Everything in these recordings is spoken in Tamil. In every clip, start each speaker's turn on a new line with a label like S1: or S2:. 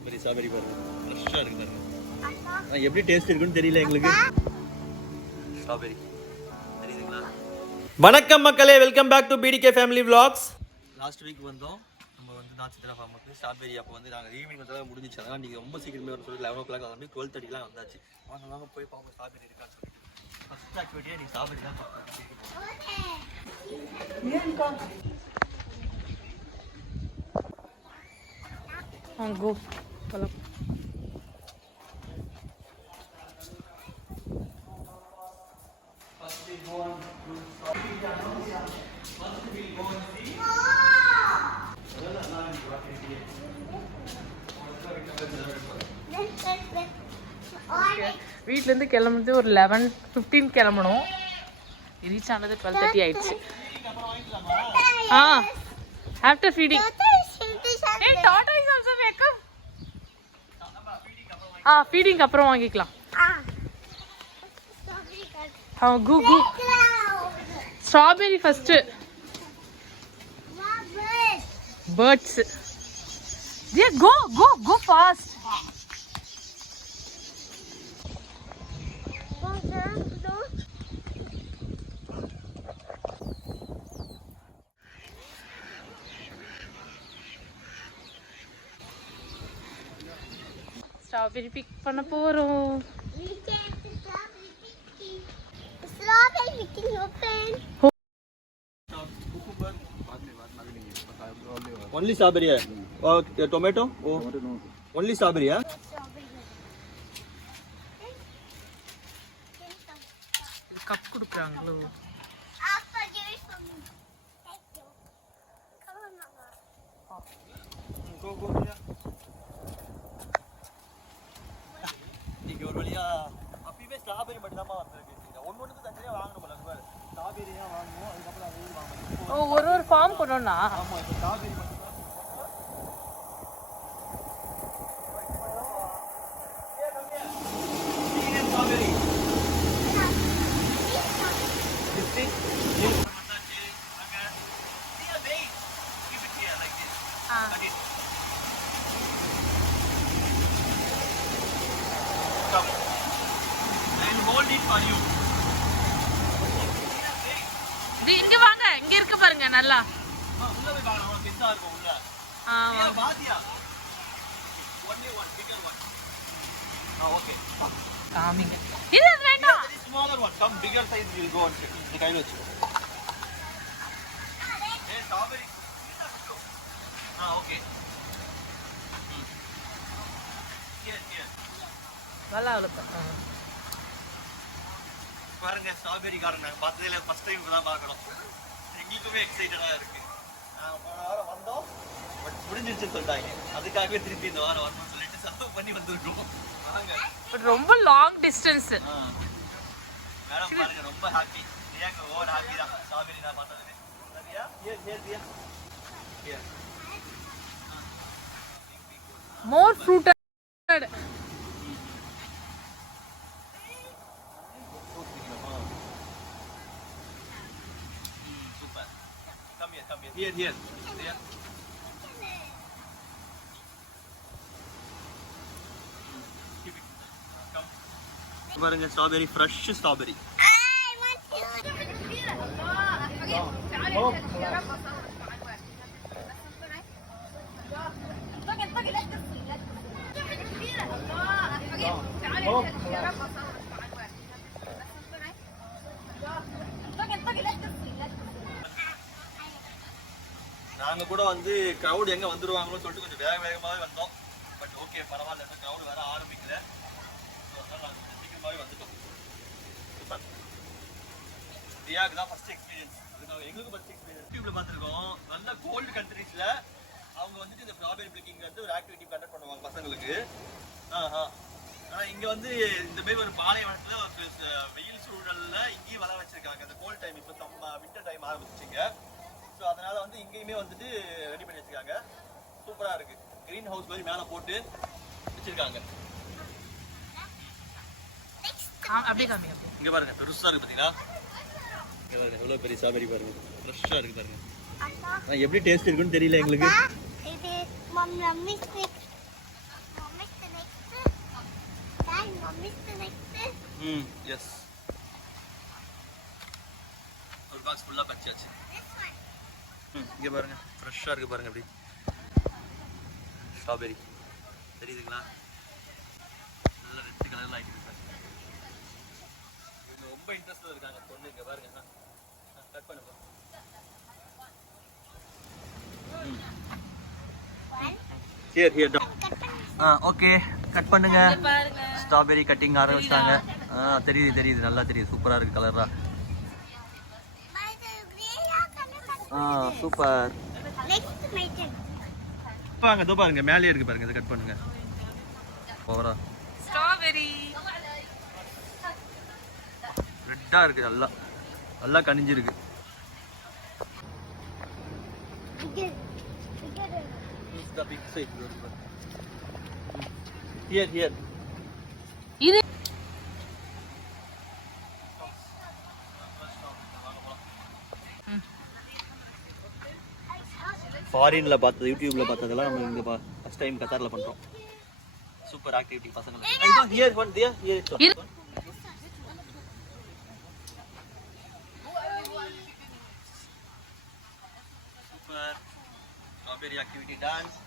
S1: எவ்வளோ பெரிய ஸ்ட்ராபெரி பாருங்க. ஃப்ரெஷ்ஷாக இருக்கு பாருங்க. எப்படி டேஸ்ட் இருக்குன்னு தெரியல எங்களுக்கு. ஸ்ட்ராபெரி தெரியுதுங்களா? வணக்கம் மக்களே welcome back to PDK family vlogs. Last week வந்தோம். நம்ம வந்து நாச்சித்திரா ஃபார்முக்கு ஸ்ட்ராபெரி அப்போ வந்து நாங்கள் ஈவினிங் வந்து முடிஞ்சிச்சு. அதனால் நீங்கள் ரொம்ப சீக்கிரமே வர சொல்லி லெவன் ஓ கிளாக் வந்து டுவெல் தேர்ட்டிலாம் வந்தாச்சு. வாங்க வாங்க போய் பார்ப்போம் ஸ்ட்ராபெரி இருக்கான்னு சொல்லிட்டு. ஃபஸ்ட் ஆக்டிவிட்டியே நீங்கள் ஸ்ட்ராபெரி தான் பார்க்கணும்
S2: கோ போலாம் வீட்டிலேருந்து கிளம்புறது ஒரு லெவன் ஃபிஃப்டீன் கிளம்பணும். ரீச் ஆனது டுவெல் தேர்ட்டி ஆயிடுச்சு. ஆ. After feeding a tata is also vacuum ah feeding அப்புறம் வாங்கிக்கலாம். ஆ. கு கு. Strawberry first birds a go go go fast strawberry pick பண்ண
S3: open.
S1: ஒன்லி ஸ்ட்ராபெரியா டொமேட்டோ ஓ ஒன்லி ஸ்ட்ராபெரியா
S2: கப் கொடுக்குறாங்களோ
S3: Appa, give it for me. Thank you. Come on, Mama.
S1: இன்னைக்கு ஒரு வழியா அப்பயுமே ஸ்ட்ராபெரி மட்டும் தான் வந்திருக்கு ஒன்று ஒன்றுக்கு தனியாக வாங்கணும் போல பாரு ஸ்ட்ராபெரி தான் வாங்கணும் அதுக்கப்புறம் அது இது வாங்கணும் இப்போ
S2: ஓ ஒரு ஒரு ஃபார்ம் பண்ணோம்னா
S1: ஆமா இப்போ ஸ்ட்ராபெரி மட்டும் தான் strawberry Come. I'll hold it for you.
S2: இது இங்க வாங்க இங்க இருக்கு பாருங்க நல்லா
S1: அம்மா, உள்ள போய் பார்க்கலாம். உனக்கு பெருசா இருக்கும் உள்ள.
S2: ஆமா
S1: ஏன் பாத்தியா? Only one, bigger one. Okay.
S2: காமிங்க அது வேண்டாம்
S1: smaller one. Some bigger size will go on. இந்த கையில வச்சுக்கோ. Hmm. Here, here.
S2: நல்லா இருக்கு
S1: பாருங்க ஸ்ட்ராபெரி கார்டன் நாங்கள் பார்த்ததே இல்லை ஃபர்ஸ்ட் டைம் தான் பார்க்கணும் எங்களுக்குமே எக்ஸைட்டடாக இருக்கு நாங்கள் போன வாரம் வந்தோம் பட் முடிஞ்சிருச்சுன்னு சொல்லிட்டாங்க அதுக்காகவே திருப்பி இந்த வாரம் வரணும்னு சொல்லிட்டு செலவு பண்ணி வந்திருக்கோம் வாங்க
S2: பட் ரொம்ப லாங் டிஸ்டன்ஸ்
S1: ஆ. மேடம் பாருங்க ரொம்ப ஹாப்பி ரியாக்கு ஓவர் ஹாப்பி தான். ஸ்ட்ராபெரி நான் பார்த்ததுமே. சரியா? Here here Riya here
S2: more fruited
S1: super come here come here here here Riya பாருங்க ஸ்ட்ராபெரி ஃப்ரெஷ் ஸ்ட்ராபெரி நாங்க கூட வந்து கிரௌட் எங்க வந்துருவாங்களோ சொல்லிட்டு கொஞ்சம் வேக வேகமாவே வந்தோம். பட் ஓகே பரவாயில்ல கிரௌட் வேற வர ஆரம்பிக்கல. அதனால நாங்க வந்துட்டோம். சூப்பர் ரியாக்கு தான் ஃபர்ஸ்ட் எக்ஸ்பீரியன்ஸ் அதுக்காக எங்களுக்கு ஃபர்ஸ்ட் எக்ஸ்பீரியன்ஸ் யூடியூப்ல பார்த்துருக்கோம். நல்ல கோல்டு கண்ட்ரீஸ்ல அவங்க வந்துட்டு இந்த ஸ்ட்ராபெரி பிளிக்கிங் வந்து ஒரு ஆக்டிவிட்டி கண்டக்ட் பண்ணுவாங்க பசங்களுக்கு. ஆஹா. ஆனா இங்கே வந்து இந்த மாதிரி ஒரு பாலைவனத்தில் ஒரு வெயில் சூழலில் இங்கேயும் வளர வச்சிருக்காங்க. அந்த கோல்ட் டைம் இப்போ சம்ம வின்டர் டைம் ஆரம்பிச்சிங்க ஸோ அதனால் வந்து இங்கேயுமே வந்துட்டு ரெடி பண்ணி வச்சிருக்காங்க. சூப்பராக இருக்குது க்ரீன் ஹவுஸ் மாதிரி மேலே போட்டு வச்சுருக்காங்க.
S2: அப்படியே அப்படியே.
S1: இங்க பாருங்க பெருசா இருக்கு பாத்தீங்களா? இங்க பாருங்க எவ்வளவு பெரிய ஸ்ட்ராபெரி பாருங்க. ஃப்ரெஷ்ஷா இருக்கு பாருங்க. எப்படி டேஸ்ட் இருக்குன்னு தெரியல எங்களுக்கு.
S3: இது.
S1: ம் எஸ் ஒரு பாக்ஸ் ஃபுல்லாக பச்சியாச்சு. ம் இங்கே பாருங்க. ஃப்ரெஷ்ஷாக இருக்குது பாருங்க அப்படி. ஸ்ட்ராபெரி தெரியுதுங்களா? நல்ல ரெட் கலரில் இவங்க ரொம்ப இன்ட்ரெஸ்டாக இருக்காங்க. பொண்ணு இங்கே பாருங்க. கட் பண்ணுங்க. Here here ah okay cut பண்ணுங்க. ஸ்ட்ராபெரி கட்டிங் ஆரம்பிச்சிட்டாங்க ஆ தெரியுது தெரியுது. நல்லா தெரியுது. சூப்பராக இருக்குது கலராக ஆ சூப்பர் பாருங்க இதோ பாருங்க. மேலேயே இருக்கு பாருங்க. இதை கட் பண்ணுங்க. ஓவரா
S2: ஸ்ட்ராபெரி
S1: ரெட்டா இருக்கு நல்லா. நல்லா கனிஞ்சிருக்கு. ஹியர் ஹியர்
S2: இது
S1: ஃபாரின்ல பார்த்தது யூடியூப்ல பார்த்ததெல்லாம் நம்ம இங்க ஃபர்ஸ்ட் டைம் கத்தார்ல பண்றோம். சூப்பர் ஆக்டிவிட்டி பசங்களுக்கு ஐயோ ஹியர் ஒன் தேர் ஹியர்
S2: இரு.
S1: Super strawberry activity dance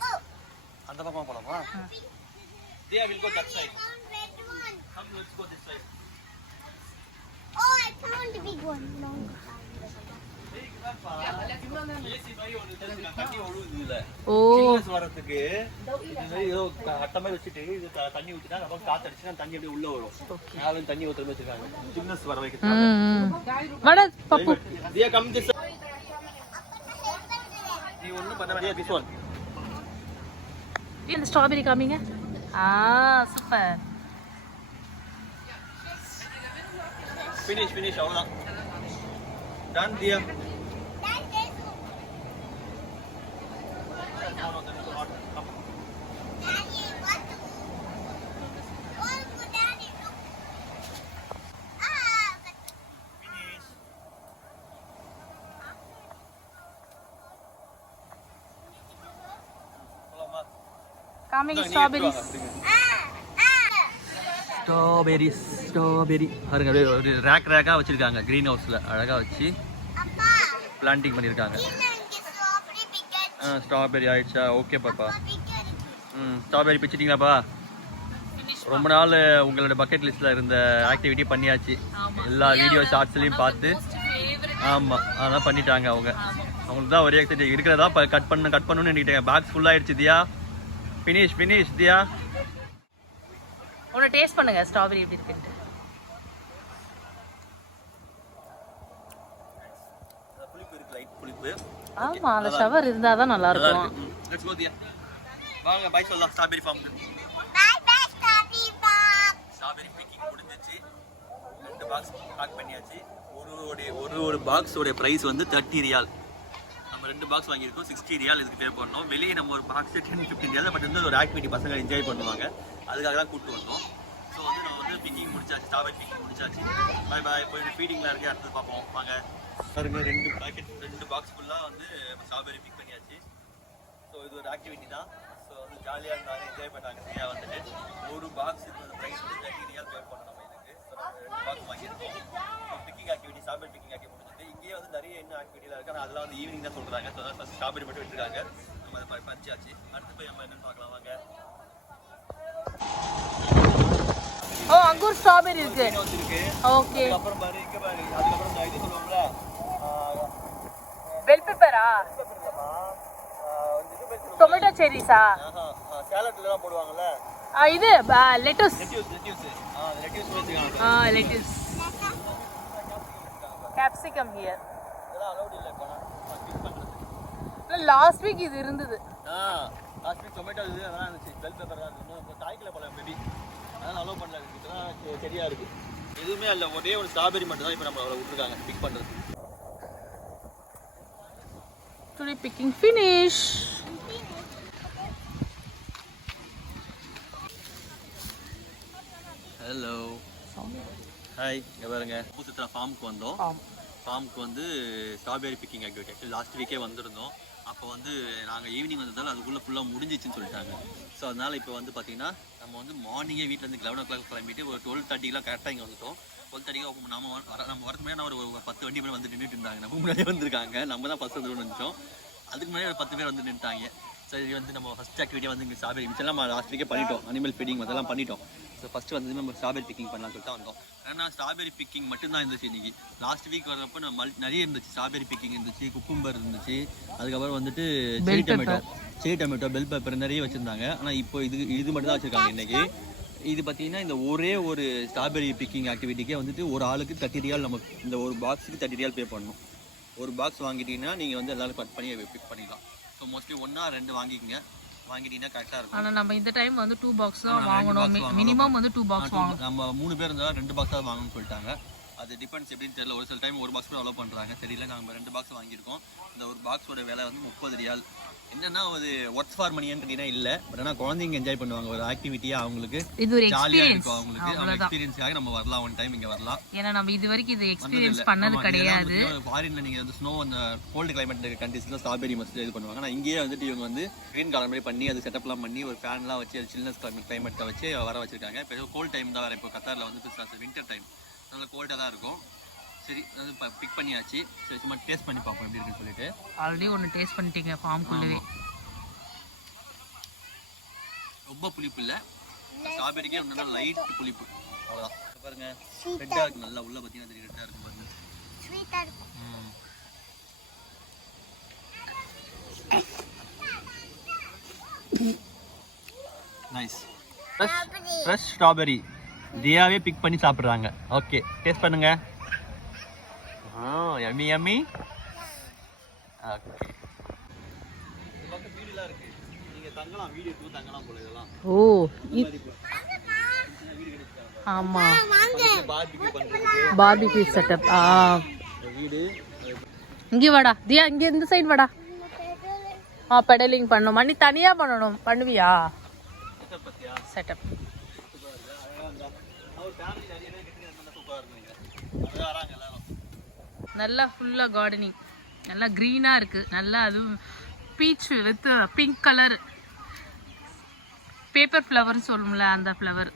S3: Oh,
S1: அந்த பக்கம் போலாமா they will go that side
S3: found red one.
S1: Come let's go this side
S3: Oh, I found the big one. No.
S1: AC மாதிரி ஒன்று தெரிஞ்சுக்கலாம் தண்ணி ஒழுகுது இல்ல
S2: ஓ.
S1: இது ஏதோ அட்டை மாதிரி வச்சுட்டு இது தண்ணி ஊத்தினா நம்ம காத்து அடிச்சுனா தண்ணி அப்படியே உள்ள வரும். இருந்து தண்ணி ஊத்துற மாதிரி வச்சிருக்காங்க. வர வைக்கிறது
S2: ம் வட பப்பு
S1: தியா கம் திஸ் நீ ஒண்ணும் பண்ண வேண்டிய திஸ் ஒன்
S2: இந்த ஸ்ட்ராபெரி காமிங்க. ஆ super
S1: finish finish done Diya
S3: That is
S1: strawberries strawberry பாருங்க அப்படியே ஒரு ரேக் ரேக்கா வச்சிருக்காங்க கிரீன் ஹவுஸ்ல அழகா வச்சு பிளான்டிங்
S3: பிக்கட்
S1: ஸ்ட்ராபெரி ஆயிடுச்சா? ஓகே பாப்பா. ம் ஸ்ட்ராபெரி பிச்சிட்டீங்களாப்பா? ரொம்ப நாள் உங்களோட பக்கெட் லிஸ்ட்ல இருந்த ஆக்டிவிட்டி பண்ணியாச்சு. எல்லா வீடியோ ஷார்ட்ஸ்லயும் பார்த்து. ஆமா அதெல்லாம் பண்ணிட்டாங்க அவங்க. அவங்களுக்கு தான் ஒரே எக்ஸைட் இருக்கிறதா கட் பண்ண கட் பண்ணணும்னு நினைக்கிட்டாங்க பாக்ஸ் ஃபுல் ஆயிடுச்சு தியா. Finish finish Diya.
S2: ஒன்று டேஸ்ட் பண்ணுங்க ஸ்ட்ராபெரி எப்படி இருக்குன்ட்டு.
S1: புளிப்பு இருக்கு லைட் புளிப்பு
S2: ஆமா அந்த ஷவர் இருந்தால் தான் நல்லா இருக்கும்
S1: இருக்கு லெட்ஸ் கோ தியா. வாங்க பை சொல்லலாம். ஸ்ட்ராபெரி ஃபார்ம்
S3: பை பை ஸ்டாபி பாப்
S1: ஸ்ட்ராபெரி பிக்கிங் முடிஞ்சிச்சு. ரெண்டு பாக்ஸ் பேக் பண்ணியாச்சு. ஒரு ஒரு ஒரு பாக்ஸோட ப்ரைஸ் வந்து தேர்ட்டி ரியால் நம்ம ரெண்டு பாக்ஸ் வாங்கியிருக்கோம். சிக்ஸ்டி ரியால் இதுக்கு பே பண்ணோம். வெளியே நம்ம ஒரு box ten fifteen riyal but வந்து ஒரு ஆக்டிவிட்டி பசங்க என்ஜாய் பண்ணுவாங்க. அதுக்காக தான் கூப்பிட்டு வந்தோம். ஸோ வந்து நம்ம வந்து பிக்கிங் முடிச்சாச்சு ஸ்ட்ராபெரி பிக்கிங் முடிச்சாச்சு. பாய் பாய் போய் ஃபீடிங்லாம் இருக்கே அடுத்து பார்ப்போம். வாங்க. பாருங்க ரெண்டு பாக்கெட் ரெண்டு பாக்ஸ் ஃபுல்லாக வந்து ஸ்ட்ராபெரி பிக் பண்ணியாச்சு. ஸோ இது ஒரு ஆக்டிவிட்டி தான். ஸோ வந்து ஜாலியாக இருந்தாங்க என்ஜாய் பண்ணாங்க ஃப்ரீயாக வந்துட்டு. ஒரு பாக்ஸ் ப்ரைஸ் வந்து தேர்ட்டி ரியால் பே பண்ணணும் நம்ம இதுக்கு. ஸோ நம்ம ரெண்டு பாக்ஸ் வாங்கியிருக்கோம். Picking activity strawberry picking activity இங்கேயே வந்து நிறைய இன்னும் ஆக்டிவிட்டிலாம் இருக்குது ஆனால் அதெல்லாம் வந்து ஈவினிங் தான் சொல்கிறாங்க ஸோ அதான் ஃபஸ்ட் ஸ்ட்ராபெரி மட்டும் விட்டுருக்காங்க நம்ம அதை பறிச்சாச்சு. அடுத்து போய் நம்ம என்னன்னு பார்க்கலாம். வாங்க.
S2: ஓ அங்க ஒரு ஸ்ட்ராபெரி இருக்கு. ஓகே
S1: அதுக்கப்புறம் பாரு இங்கே பாரு. அதுக்கப்புறம் இந்த இது சொல்லுவோம்ல
S2: பெல் பெப்பரா டொமேட்டோ செரிஸா
S1: சேலட்லாம் போடுவாங்கல்ல.
S2: இது லெட்டஸ்
S1: லெட்யூஸ் வச்சுருக்காங்க
S2: ஆ லெட்டஸ் கேப்சிகம் ஹியர்
S1: இதெல்லாம்
S2: லாஸ்ட் வீக் இது இருந்தது.
S1: ஆ லாஸ்ட் வீக் டொமேட்டோ இது அதெல்லாம் இருந்துச்சு. பெல் பேப்பர் தான் இன்னும் தாய்க்கல போல மேபி அதெல்லாம் அலோவ் பண்ணல. இப்போதான் செ- செடியா இருக்கு. எதுவுமே இல்லை ஒரே ஒரு ஸ்ட்ராபெரி மட்டும் தான் இப்போ நம்ம அவ்வளோ விட்டுருக்காங்க. பிக் பண்ணுறது
S2: today picking finish
S1: hello hi இங்கே பாருங்க. பூசுத்திரா ஃபார்முக்கு வந்தோம். ஃபார்முக்கு வந்து strawberry picking activity actually last வீக்கே வந்திருந்தோம். அப்போ வந்து நாங்கள் ஈவினிங் வந்ததால் அதுக்குள்ளே ஃபுல்லாக முடிஞ்சிச்சுன்னு சொல்லிட்டாங்க. ஸோ அதனால் இப்போ வந்து பார்த்தீங்கன்னா நம்ம வந்து மார்னிங்கே வீட்டிலேருந்து லெவன் ஓ கிளாக் கிளம்பிட்டு ஒரு டுவெல் தேர்ட்டிக்கெலாம் கரெக்டாக இங்கே வந்துட்டோம். டுவெல் தேர்ட்டிக்கு நம்ம வர நம்ம வரதுக்கு முன்னாடி ஒரு பத்து வண்டி மேலே வந்து நின்றுட்டு இருந்தாங்க. நம்ம முன்னாடியே வந்திருக்காங்க. நம்ம தான் ஃபஸ்ட் வந்து நினச்சோம் அதுக்கு முன்னாடி ஒரு பத்து பேர் வந்து நின்றுட்டாங்க சரி வந்து நம்ம ஃபஸ்ட் ஆக்டிவிட்டியாக வந்து இங்கே ஸ்ட்ராபெரி மிச்சம்லாம் லாஸ்ட் வீக்கே பண்ணிட்டோம். அனிமல் ஃபீடிங் அதெல்லாம் பண்ணிட்டோம். ஸோ ஃபஸ்ட்டு வந்து நம்ம ஸ்ட்ராபெரி பிக்கிங் பண்ணலாம்னு சொல்லிட்டு வந்தோம். ஏன்னா ஸ்ட்ராபெரி பிக்கிங் மட்டும்தான் இருந்துச்சு இன்னைக்கு. லாஸ்ட் வீக் வரப்போ மல்- நிறைய இருந்துச்சு. ஸ்ட்ராபெரி பிக்கிங் இருந்துச்சு குக்கும்பர் இருந்துச்சு. அதுக்கப்புறம் வந்துட்டு செரி. டொமேட்டோ செரி டொமேட்டோ பெல் பெப்பர் நிறைய வச்சுருந்தாங்க. ஆனால் இப்போ இது இது மட்டும் தான் வச்சுருக்காங்க இன்னைக்கு. இது பார்த்தீங்கன்னா இந்த ஒரே ஒரு ஸ்ட்ராபெரி பிக்கிங் ஆக்டிவிட்டிக்கே வந்துட்டு ஒரு ஆளுக்கு தேர்ட்டி ரியால் நம்ம இந்த ஒரு பாக்ஸுக்கு தேர்ட்டி ரியால் பே பண்ணணும். ஒரு பாக்ஸ் வாங்கிட்டீங்கன்னா நீங்கள் வந்து எல்லாரும் கட் பண்ணி பிக் பண்ணிக்கலாம் ஸோ மோஸ்ட்லி ஒன்றா ரெண்டு வாங்கிக்கங்க. வாங்கிட்டீங்கன்னா கரெக்டாக இருக்கும்.
S2: ஆனா நம்ம இந்த டைம் வந்து டூ பாக்ஸ் தான் வாங்கணும். மினிமம் வந்து டூ பாக்ஸ் வாங்கணும்.
S1: நம்ம மூணு பேர் இருந்தால் ரெண்டு பாக்ஸ் தான் வாங்கணும்னு சொல்லிட்டாங்க. அது டிபெண்ட்ஸ் எப்படின்னு தெரியல. ஒரு சில டைம் ஒரு பாக்ஸ் கூட அலோவ் பண்ணுறாங்க தெரியல. நாங்கள் ரெண்டு பாக்ஸ் வாங்கியிருக்கோம். இந்த ஒரு பாக்ஸோட விலை வந்து முப்பது ரியால். என்னன்னா அது ஒர்க் ஃபார் மணின்னு கேட்டீங்கன்னா இல்லை. பட் ஆனால் குழந்தைங்க என்ஜாய் பண்ணுவாங்க. ஒரு ஆக்டிவிட்டியாக அவங்களுக்கு
S2: இது ஒரு எக்ஸ்பீரியன்ஸ்
S1: இருக்கும் அவங்களுக்கு. அவங்க எக்ஸ்பீரியன்ஸ்க்காக நம்ம வரலாம். ஒன் டைம் இங்கே வரலாம்.
S2: ஏன்னா நம்ம இது வரைக்கும் இது எக்ஸ்பீரியன்ஸ். பண்ணது கிடையாது.
S1: ஃபாரின்ல நீங்க வந்து ஸ்னோ அந்த கோல்டு கிளைமேட் கண்ட்ரீஸ்ல ஸ்ட்ராபெரி மஸ்ட் இது பண்ணுவாங்க. ஆனா இங்கேயே வந்துட்டு இவங்க வந்து கிரீன் கார்டன் மாதிரி பண்ணி அது செட்டப்லாம் பண்ணி ஒரு ஃபேன்லாம் வச்சு அது சில்னஸ் கிளைமேட்டை வச்சு வர வச்சிருக்காங்க. இப்போ கோல்ட் டைம் தான் வேற. இப்போ கத்தாரில் வந்து வின்டர் டைம் நல்ல கோல்டாக தான் இருக்கும். சரி அது பிக் பண்ணியாச்சு. சரி சும்மா டேஸ்ட் பண்ணி பார்ப்போம் எப்படி இருக்குன்னு சொல்லிட்டு.
S2: ஆல்ரெடி ஒன்னு டேஸ்ட் பண்ணிட்டீங்க ஃபார்ம்குள்ளவே
S1: ரொம்ப புளிப்பு இல்லை. ஸ்ட்ராபெரிக்கே ஒன்றுனா லைட் புளிப்பு. அவ்வளோதான் பாருங்க. ரெட்டாக இருக்கு. நல்லா உள்ள பார்த்தீங்கன்னா தெரியும் ரெட்டாக இருக்கு பாருங்க. நைஸ் ஃப்ரெஷ் ஸ்ட்ராபெரி தியாவே பிக் பண்ணி சாப்பிட்றாங்க. ஓகே டேஸ்ட் பண்ணுங்க ஆ யம்மி யம்மி ஓகே வீடுலாம் இருக்கு நீங்க தங்கலாம் வீடு Oh, yummy, yummy. Okay.
S2: ஓ ஆமா.
S1: பார்பிக்யூ
S2: செட்டப் ஆ.
S1: வீடு
S2: வாடா. தியா இங்கே இந்த சைடு வாடா. ஆ பெடலிங் பண்ணணும். மணி தனியாக பண்ணணும். பண்ணுவியா?
S1: செட்டப் பத்தியா
S2: செட்டப்
S1: அவர் ஃபேமிலி நிறைய பேர் கிட்ட நல்லா சூப்பரா இருக்குங்க அதான் வராங்க எல்லாரும்
S2: நல்லா ஃபுல்லாக கார்டனிங் நல்லா க்ரீனாக இருக்கு. நல்லா அதுவும் peach with pink colour paper ஃப்ளவர்னு சொல்லும்ல அந்த ஃப்ளவர்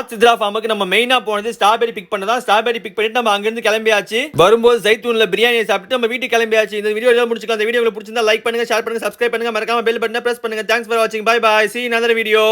S1: நார்த் சித்ரா ஃபார்முக்கு நம்ம மெயினா போனது ஸ்ட்ராபெரி பிக் பண்ணதான் ஸ்ட்ராபெரி பிக் பண்ணிட்டு நம்ம அங்கிருந்து கிளம்பியாச்சு. வரும்போது ஜைத்தூன்ல பிரியாணி சாப்பிட்டு நம்ம வீட்டுக்கு கிளம்பியாச்சு. இந்த வீடியோ முடிச்சுக்கலாம். இந்த வீடியோ பிடிச்சிருந்தா லைக் பண்ணுங்க ஷேர் பண்ணுங்க சப்ஸ்கிரைப் பண்ணுங்க. மறக்காம பெல் பட்டனை பிரஸ் பண்ணுங்க. தேங்க்ஸ் ஃபார் வாட்சிங் bye bye see another video